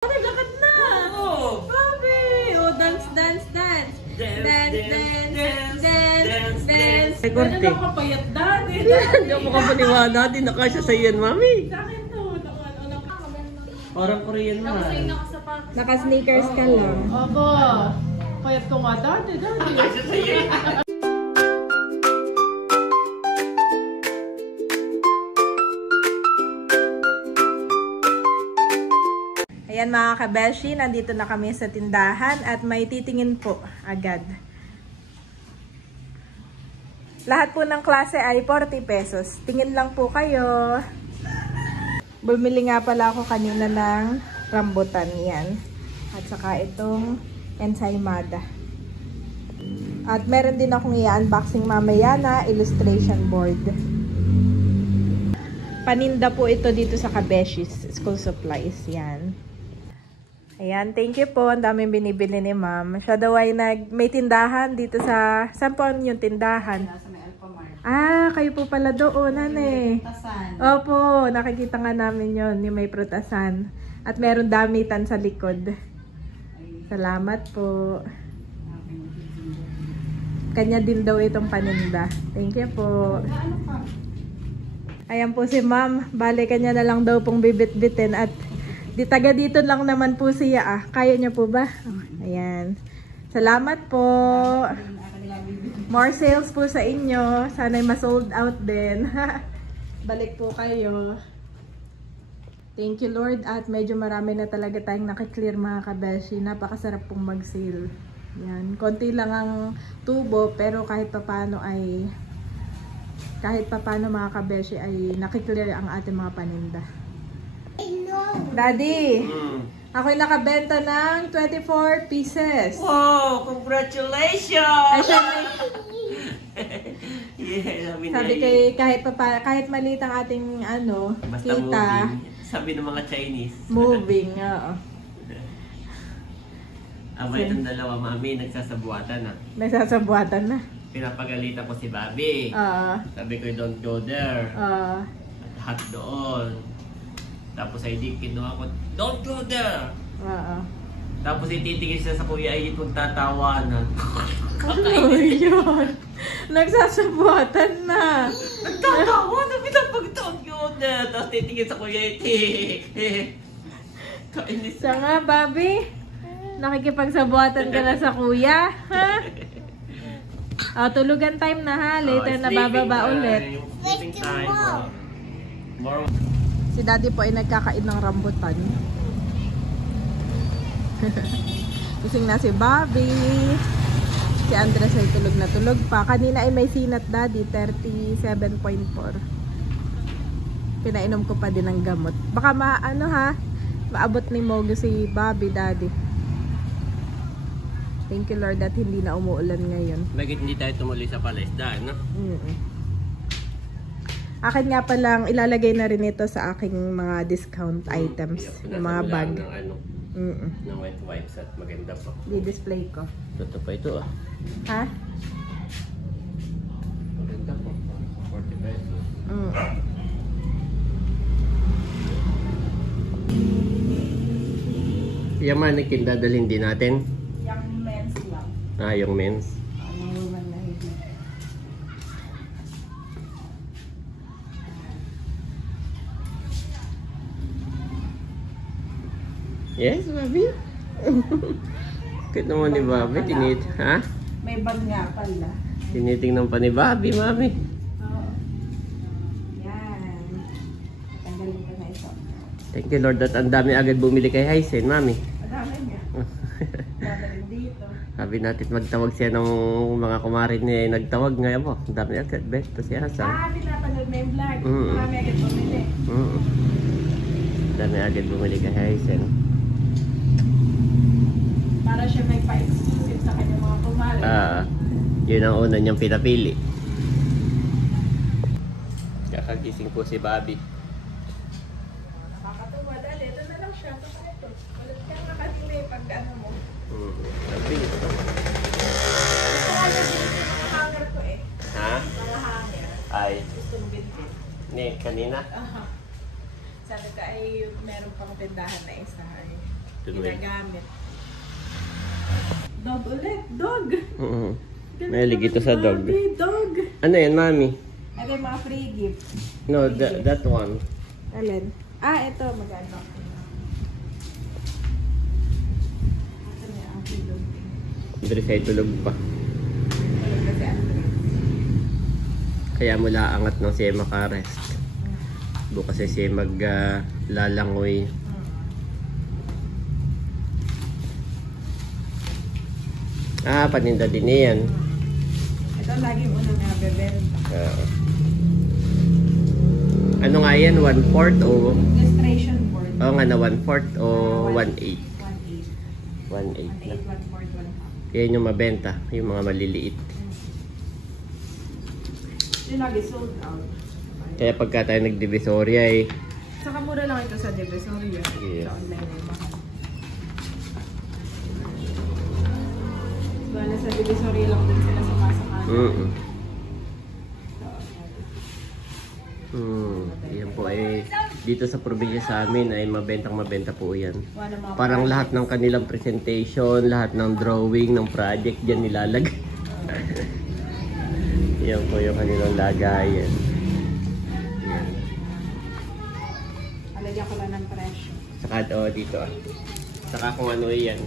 Naglakad na! Oo! Bobby! Oh, dance, dance, dance! Dance, dance, dance, dance! Ganun ako kapayat dati. Hindi ako makapaniwala. Di nakasya sa iyan, mami. Sa akin to. Parang Korean na. Naka-sneakers ka lang. Aba, payat ko nga dati. Nakasya sa iyan. Ayan mga kabeshi, nandito na kami sa tindahan at may titingin po agad. Lahat po ng klase ay 40 pesos. Tingin lang po kayo. Bumili nga pala ako kanina ng rambutan yan. At saka itong ensaymada. At meron din akong i-unboxing mamaya na illustration board. Paninda po ito dito sa Kabeshis School Supplies. Yan. Ayan, thank you po. Ang daming binibili ni ma'am. Siya daw ay may tindahan dito sa... Saan po yung tindahan? Sa may Alphamart. Ah, kayo po pala doon, ane. Tasan. Opo, nakikita nga namin yon, yung may prutasan. At meron damitan sa likod. Salamat po. Kanya din daw itong paninda. Thank you po. Ayan po si ma'am. Bale, kanya na lang daw pong bibit-bitin at di taga dito lang naman po siya ah. Kaya niya po ba? Ayan. Salamat po. More sales po sa inyo. Sana'y ma-sold out din. Balik po kayo. Thank you Lord. At medyo marami na talaga tayong nakiklear mga kabeshi. Napakasarap pong mag-sale. Yan. Konti lang ang tubo pero kahit papano mga kabeshi ay nakiklear ang ating mga paninda. Daddy, ako'y nakabenta ng 24 pieces. Wow! Congratulations! Ay, syempre, Yeah, sabi kahit maliit ang ating basta kita, moving. Sabi ng mga Chinese. moving. Oo. Abay itong dalawa, mami, nagsasabuatan na. Nagsasabuatan na. Pinapagalitan ko si Bobby. Oo. Sabi ko, don't go there. Oo. At hot doon. Tapos ay di kinuha ko, don't go there! Oo. Tapos ititigil siya sa kuya ay pagtatawanan. Ano yun? Nagsasabuatan na. Nagtatawanan, pag don't go there! Tapos titigil sa kuya ay kainis. Siya nga, Bobby. Nakikipagsabuatan ka na sa kuya. Ha? Tulugan time na ha. Later na bababa ulit. Sleeping time. More. Si Daddy po ay nagkakain ng rambutan. Kusing na si Bobby. Si Andres ay tulog na tulog pa. Kanina ay may sinat Daddy, 37.4. Pinainom ko pa din ng gamot. Baka maabot ni Mogo si Bobby Daddy. Thank you Lord that hindi na umuulan ngayon. Bakit hindi tayo tumuli sa palaisdaan, no? Akin nga palang ilalagay na rin ito sa aking mga discount items, yung mga bag. Ng white wipes at maganda pa. Di-display ko. Ito pa ito ah. Ha? Maganda pa. 40 pesos. Yung mannequin dadalhin din natin. Yung men's lang. Ah, yung men's. Yung woman na hindi. Yes, Bobby. Cute naman ni Bobby. Ha? May bag nga pala. Tinitingnan pa ni Bobby, Mami. Oo. Yan. Tanggalin ko na ito. Thank you Lord that ang dami agad bumili kay Hysen, Mami. Madami nga. Dadalhin dito. Sabi natin magtawag siya ng mga kumarin niya nagtawag ngayon po. Ang dami agad, Beto siya sa. Pinapanood na yung vlog. Marami agad bumili. Dami agad bumili kay Hysen. Para siya may pa-exclusive sa kanyang mga kumarin. Yun ang una niyang pinapili. Kakagising po si Bobby. Nakakatuwa dali. Ito na lang siya. Ito. Ulit ka nga kanina pag mo. Sabi. Gusto ka na din yung hanger ko eh. Ha? Mga hanger. Ay. Gusto mo bintin. Kanina? Sabi ka ay meron pang tindahan na isa. ginagamit. Dog ulit. Dog! Mahilig ito sa dog. Mami, dog! Ano yan, mami? Ito yung mga free gift. No, that one. Alin? Ito. Maganda. Dres ay tulog pa. Kaya mula angat ng siya makarest. Bukas ay siya maglalangoy. Paninda din yan. Ito lagi mo na nabebenta. Ano nga yan? 1/4 o? Illustration board. Oo nga na 1/4 o 1/8? 1/8. 1/8 na. 1/4, 1/2. Yan yung mabenta. Yung mga maliliit. Yung lagi sold out. Kaya pagka tayo nag-divisoria ay Saka mura lang ito sa Divisoria. Yeah. Sa online ay mahal. Diba, nasa Divisoria lang din sila sumasakala. Yan po ay dito sa probinsya sa amin ay mabenta po yan. Wala mga Parang lahat ng kanilang presentation, lahat ng drawing, ng project dyan nilalagay. Yan po yung kanilang lagayan. Yan. alagyan ko lang ng presyo. Saka dito Saka kung ano yan.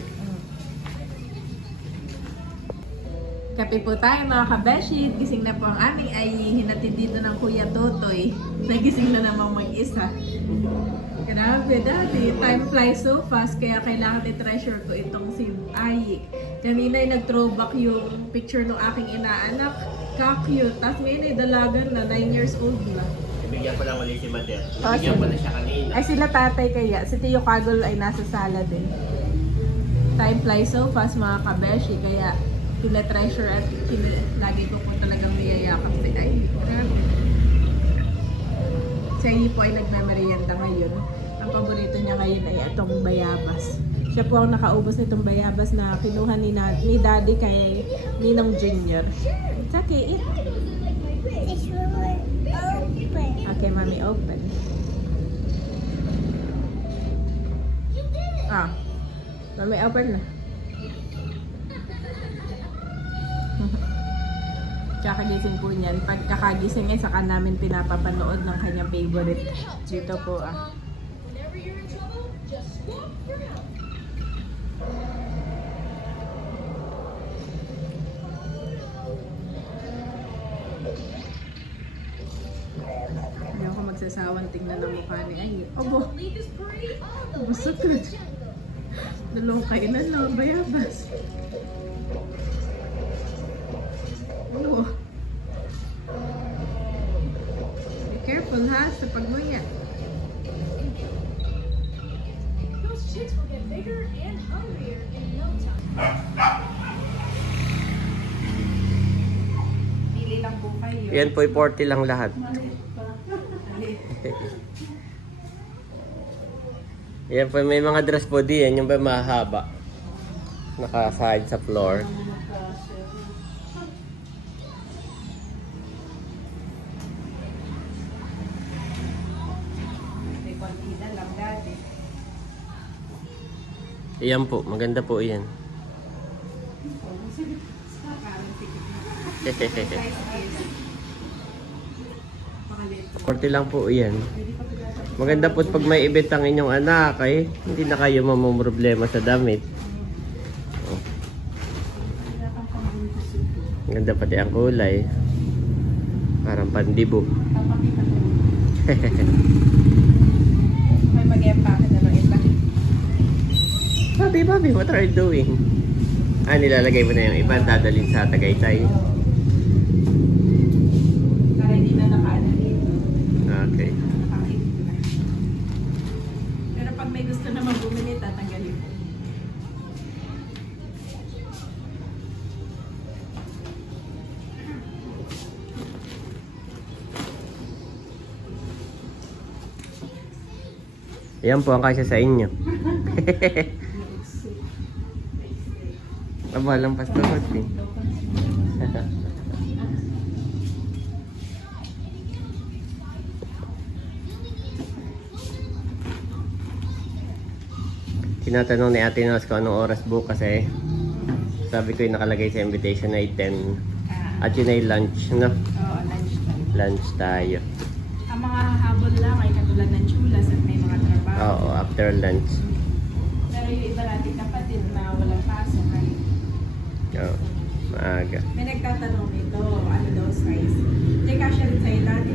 Kape po tayo mga kabeshit. Gising na po ang aming ay hinatid dito ng Kuya Totoy. Nagising na namang mag-isa. Grabe dati. Time flies so fast kaya kailangan i-treasure ko itong si Ayi. Kanina ay nag-throwback yung picture ng aking inaanak. Ka-cute. Tapos ngayon ay dalagan na. 9 years old na. Ibigyan ko lang ulit si Mader. Oh, Ibigyan ko na siya kanina. Ay sila tatay kaya. Si Tio Kagol ay nasa sala din. Time flies so fast mga kabeshi. Kaya treasure at lagi ko po talagang niyayakap si Ay. Grabe. Si Ay po ay nagmemerienda ngayon. Ang paborito niya ngayon ay itong bayabas. Siya po ang nakaubos nitong bayabas na kinuha ni Daddy kay Ninong Jr. It's okay, eat. Okay, Mommy, open. Mommy, open na. Kakagising po niyan. Pagkakagising ay saka namin pinapapanood ng kanyang favorite. Dito po Whenever you're in trouble, just walk your help. Hindi ako magsasawang tingnan ng mukha ni Ay. Obo! Leave this party on the Obo, sakit. Dalawang kainan lang ang bayabas. Oh. Be careful ha sa pagmuya. Those chicks will get bigger and hungrier in no time. Pili lang po kayo. Yan po 40 lang lahat. Yan po may mga dress po diyan. Yung ba mahaba. Naka-side sa floor. Iyan po, maganda po iyan. Korte lang po iyan. Maganda po pag may event ang inyong anak ay hindi na kayo mamumroblema sa damit. Oh. Maganda pati ang kulay. Parang pandibo. May mag-empake na ng iba. Bobby, what are you doing? Nilalagay mo na yung iba, dadalhin sa Tagaytay. Para hindi na nakaanin. Okay. Nakakainin na. Pero pag may gusto naman bumili, tatanggalin mo. Yan po ang kasya sa inyo. Aba, lampas na eh. Tinatanong ni Ate Nos kung anong oras bukas eh. Sabi ko yung nakalagay sa invitation ay 10. At yun ay lunch, no? Oo, lunch time. Lunch tayo. Ang mga habol lang ay katulad ng chulas at may mga trabaho. Oo, after lunch. Pero yung iba natin kapatid na walang pasok ay Oo, maaga. may nagtatanong nito, ano daw size. Hindi kasya rin sa'yo dati.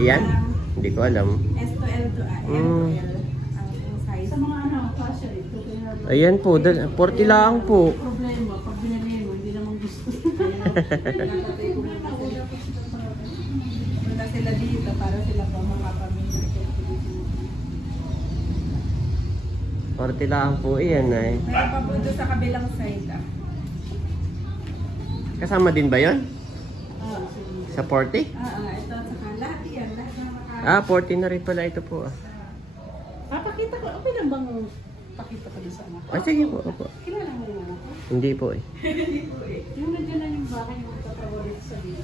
Yan? Hindi ko alam. S to L to L to L ang size. Sa mga ano, kasya rito. Kaya Ayan po, 40 lang po. problema, pag binili mo, hindi naman gusto. Punta sila dito para sila po makapamilya. 40 lang po yan eh. Meron pa po doon sa kabilang side. Kasama din ba yon? Sa 40? Ito at saka lahat yan. Lahat na maka... Ah, 40 na rin pala ito po. Papakita ko, okay lang bang pakita ko doon sa anak? Ah, sige po. Opo. Kilala mo yung anak ko? Hindi po eh. Yung nandiyan na yung bahay yung magpapawalit sa dito.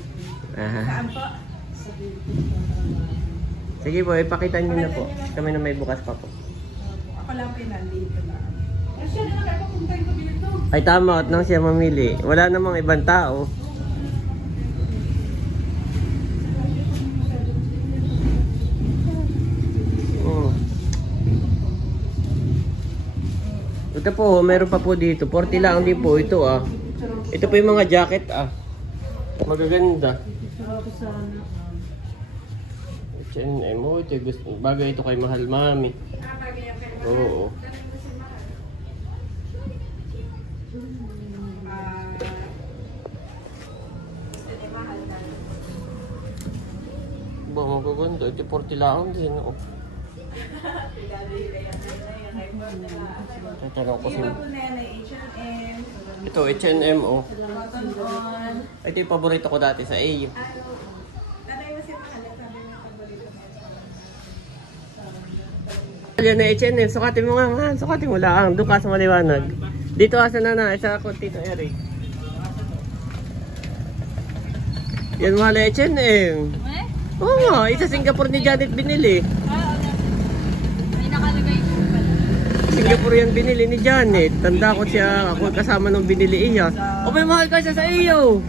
Aha. Saan po? Sa dito. Sige po, ipakita nyo na po. Kami na may bukas pa po. Ako lang pinandito lang. Kasi na nakakapunta yung kabila to. Ay tama, at nang siya mamili. Wala namang ibang tao. Oh. Ito po, meron pa po dito. 40 lang din po ito ah. Ito po yung mga jacket ah. Magaganda. Ako sa anak. H&M, oh, ito gusto. Bagay ito kay mahal mami. Oo. Ba, magaganda. Ito 40 lang din. Oh. Tatanong ko Iba sa... po na yan ay H&M, Ito, H&M, oh. Cotton On. Ito yung paborito ko dati sa AU. Nanay mo siya mahal. Sabi mo yung paborito mo. Yan na H&M, sukatin mo nga nga. Sukatin mo lang. Doon ka sa maliwanag. Dito ka sa nana. Isa ako, Tito Eric. Yan mahal na H&M. Oo nga, isa Singapore ni Janet binili. May nakalagay ko pala. Singapore yan binili ni Janet. Tanda ko siya, ako kasama nung binili iya. O may mahal ka siya sa iyo.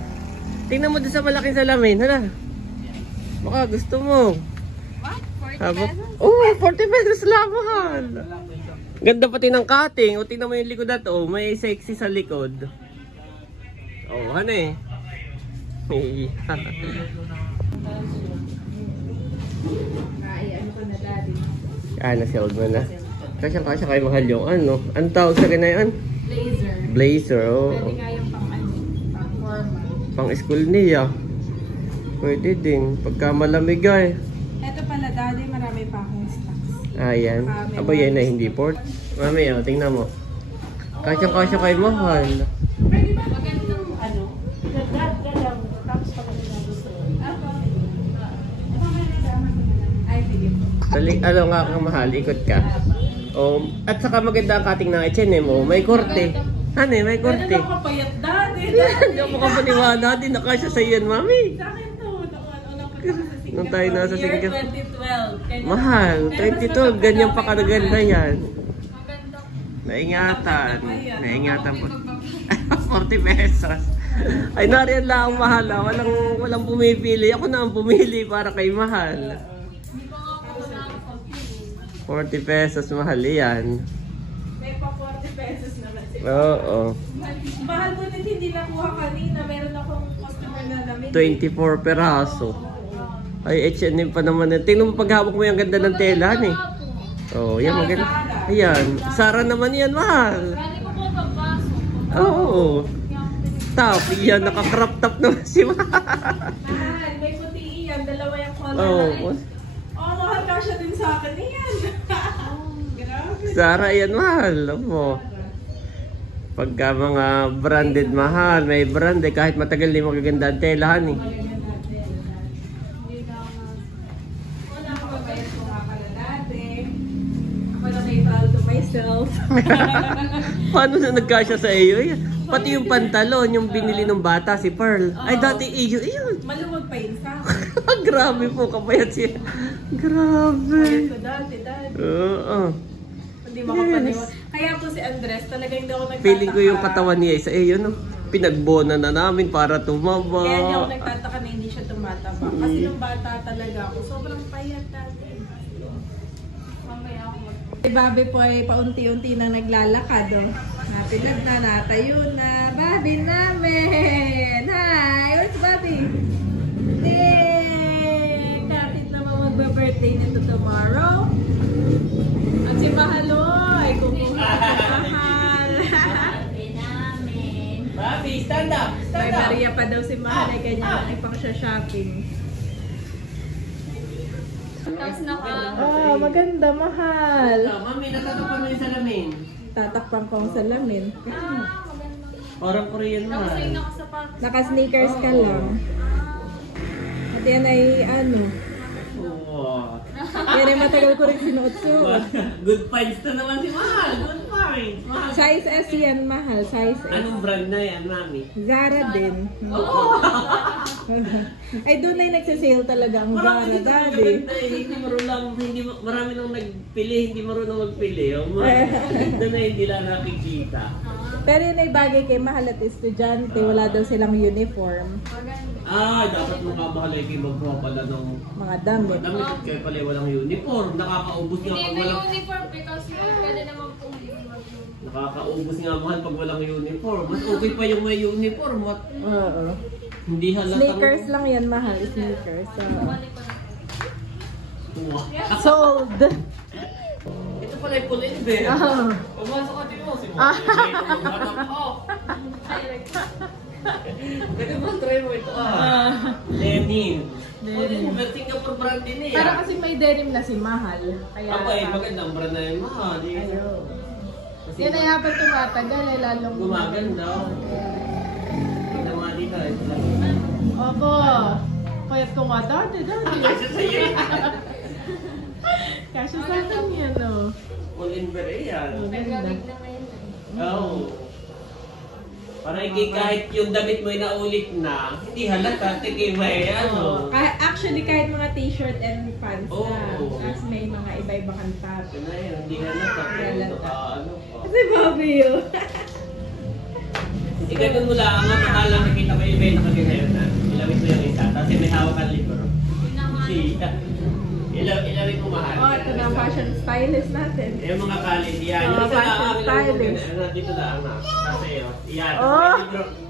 Tingnan mo doon sa malaking salamin. Hala. Baka gusto mo. What? 40 Habak. pesos? Oh, 40 pesos lang mahal. Ganda pati ng cutting. O tingnan mo yung likod na to. May sexy sa likod. Oh, ano eh. Ano ka na daddy? Nasa-old mo na. Kasya kayo mahal yung ano. Ang tawag sa ganayan? Blazer. Blazer, oh. Pwede kayang pang ano, pang formal. Pang school niya. Pwede din. Pagka malamig ay. Ito pala daddy, marami pa akong stocks. Ayan. Aba yan na hindi port. Mami, oh, tingnan mo. Kasya kayo mahal. Magandang ano, galang, tapos pag ano gusto. Ay, sige po. Ano nga kang mahal, ikot ka. Oh, at saka maganda ang cutting ng H&M, oh. May korte. Ano eh, may korte. Ano ka payat daddy? Hindi ako kapaniwala din. Nakasya sa iyan, mami. Sa akin to, unang punta ko sa Singapore. Nung tayo nasa Year Singapore. 2012. Kaya- Mahal, Pero mas 22. Ganyan pa kadaganda yan. Maganda. Naingatan. Naingatan po. 40 pesos. Ay, nariyan lang ang mahal. Walang pumipili. Ako na ang pumili para kay mahal. Hindi pa nga po nakakapag-pili. 40 pesos, mahal yan. May pa 40 pesos naman siya. Oo. Mahal mo din hindi nakuha kanina. Meron akong customer na namin. 24 peraso. Ay, H&M pa naman. Tingnan mo paghawak mo yung ganda ng tela, eh. Oh, yan maganda. Ayan. Sara naman yan, mahal. Pwede ko po pagpasok. Oo. Top. Yan, naka-crop top naman si mahal. Mahal, may puti iyan. Dalawa yung color Oo. na rin. Oh, mahal ka siya din sa akin. Iyan. Grabe. Sara, yan, mahal. Opo. Pagka mga branded mahal, may brand eh. Kahit matagal di magaganda ang telahan eh. Wala ako mabayad ko nga pala dati. Ako na may proud to myself. Paano na nagkasya sa iyo? Eh? Pati yung pantalon, yung binili ng bata, si Pearl. Ay, dati iyo. Iyon. Maluwag pa yun sa akin. Grabe po, kapayat siya. Grabe. So dati. Oo. Hindi makapaniwala. Kaya po si Andres, talagang hindi ako nagtataka. Feeling ko yung katawan niya sa iyo, no? Pinagbonan na namin para tumaba. Kaya hindi ako nagtataka na hindi siya tumataba. Kasi nung bata talaga ako, sobrang payat dati. Mamaya ako Si Bobby po ay paunti-unti na naglalakad. Oh. Napilad na, natayo na. Bobby namin! Hi! Where's Bobby? Ding! Kapit naman magbe-birthday nito tomorrow. At si Mahaloy, kumuha sa Mahal. Bobby, stand up! May bariya pa daw si Mahal ay kanya ipang siya shopping. Tapos naka... Oh, maganda, Mahal. Mami, natatapan mo yung salamin. Tatakpan ko ang salamin. Parang Korean na. Tapos yung nakasapat. Naka-sneakers ka lang. At yan ay ano, Wow. yan ay matagal ko rin sinuot-suot. Good finds to naman si Mahal. Good finds. Mahal. Size S yan, Mahal. Size S. Anong brand na yan, Mami? Zara din. Ay, doon ay nagsasale talaga ang Zara, Daddy. Hindi marunong, marami nang nagpili, hindi marunong magpili. Yung mga na hindi lang nakikita. Pero yun ay bagay kay Mahal at estudyante. Wala daw silang uniform. Dapat mga mahal ay kayo magkuha pala ng Mga damit. damit. Kaya pala walang uniform. Nakakaubos nga Hindi pag may walang... uniform because pwede naman pong Nakakaubos nga mahal pag walang uniform. Mas okay pa yung may uniform. At Oo. hindi halatang... Sneakers lang yan, Mahal. Sneakers. Oo. Wow. Sold! Ito pala yung pull-in-bear. Oh. Pumasok ka din mo si Mahal. Pwede ba try mo ito Denim. Denim. Singapore brand din eh. Para kasi may denim na si Mahal. Kaya Magandang brand na yung Mahal. Ayun. Yan ay habang tumatagal ay lalong Gumaganda. Tingnan mo nga dito. Opo. Payat ko nga dati. Kasi sa'yo eh. Kasi sa akin yan, no? Pull-in-bear eh yan. Maganda. Oo. Para kahit yung damit mo ay naulit na, hindi halata. Tigay may ano. Actually, kahit mga t-shirt and pants na. Oo. Tapos may mga iba-iba kang top. Ito na yun, hindi halata. Ano pa. Kasi Bobby yun. Ganun mo lang, ang akala nakikita ko yung may nakaganayon na. Ilawit mo yung isa, tapos may hawak ang libro. Siya. Ilawit mo mahal. Oh, ito na ang fashion stylist natin. Yung mga college, yan. Mga Yung isa fashion lang, stylist. dito na ang kasi yan. Oh.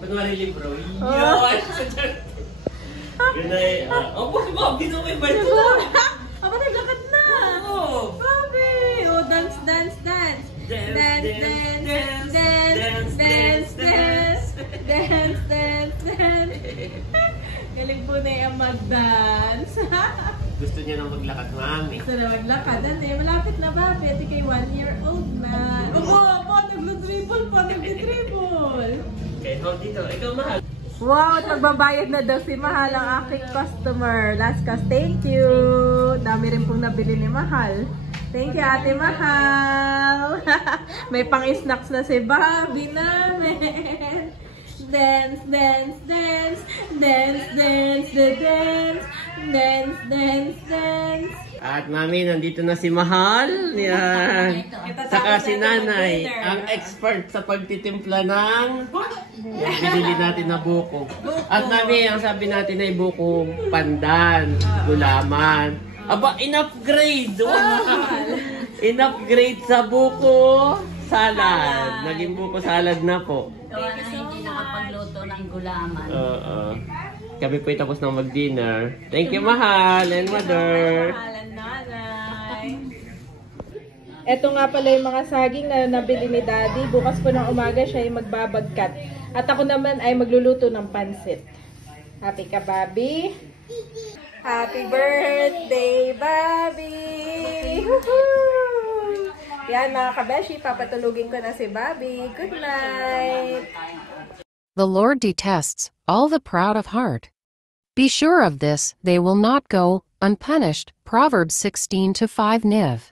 Kunwari libro. Oh. Yun! Yun ay, opo, si Bobby na may bite na. Aba, naglakad na! Oo. Bobby! Oh, dance, dance, dance! Dance, dance, dance, dance, dance, dance, dance, dance, dance. Galing po na yung mag-dance. Gusto niya nang maglakad, mami. Gusto na maglakad. Ano eh, malapit na ba? Pwede kay 1-year-old na. Oo, naglo-dribble pa, naglo-dribble. Okay, hold dito. Ikaw, mahal. Wow, at magbabayad na daw si Mahal ang aking customer. Last cost, thank you. Dami rin pong nabili ni Mahal. Thank you, Ate Mahal. May pang-snacks na si Bobby namin. Dance, dance, dance, dance, dance, dance, dance, dance, dance. At mami, nandito na si Mahal. Yan. Saka si Nanay, ang expert sa pagtitimpla ng binili natin na buko. At mami, ang sabi natin ay buko pandan, gulaman. Aba, in-upgrade! In-upgrade sa buko salad. Naging buko salad na po. gawa na hindi nakapagluto ng gulaman. Oo. Kami po tapos na mag-dinner. Thank you, Mahal and Mother. Mahalan nanay. Ito nga pala yung mga saging na nabili ni Daddy. Bukas po ng umaga siya ay magbabagkat. At ako naman ay magluluto ng pansit. Happy ka, Bobby? Happy birthday, Bobby! Woohoo! Yan mga kabeshi, papatulugin ko na si Bobby. Good night! The Lord detests all the proud of heart. Be sure of this, they will not go unpunished. Proverbs 16:5 Niv.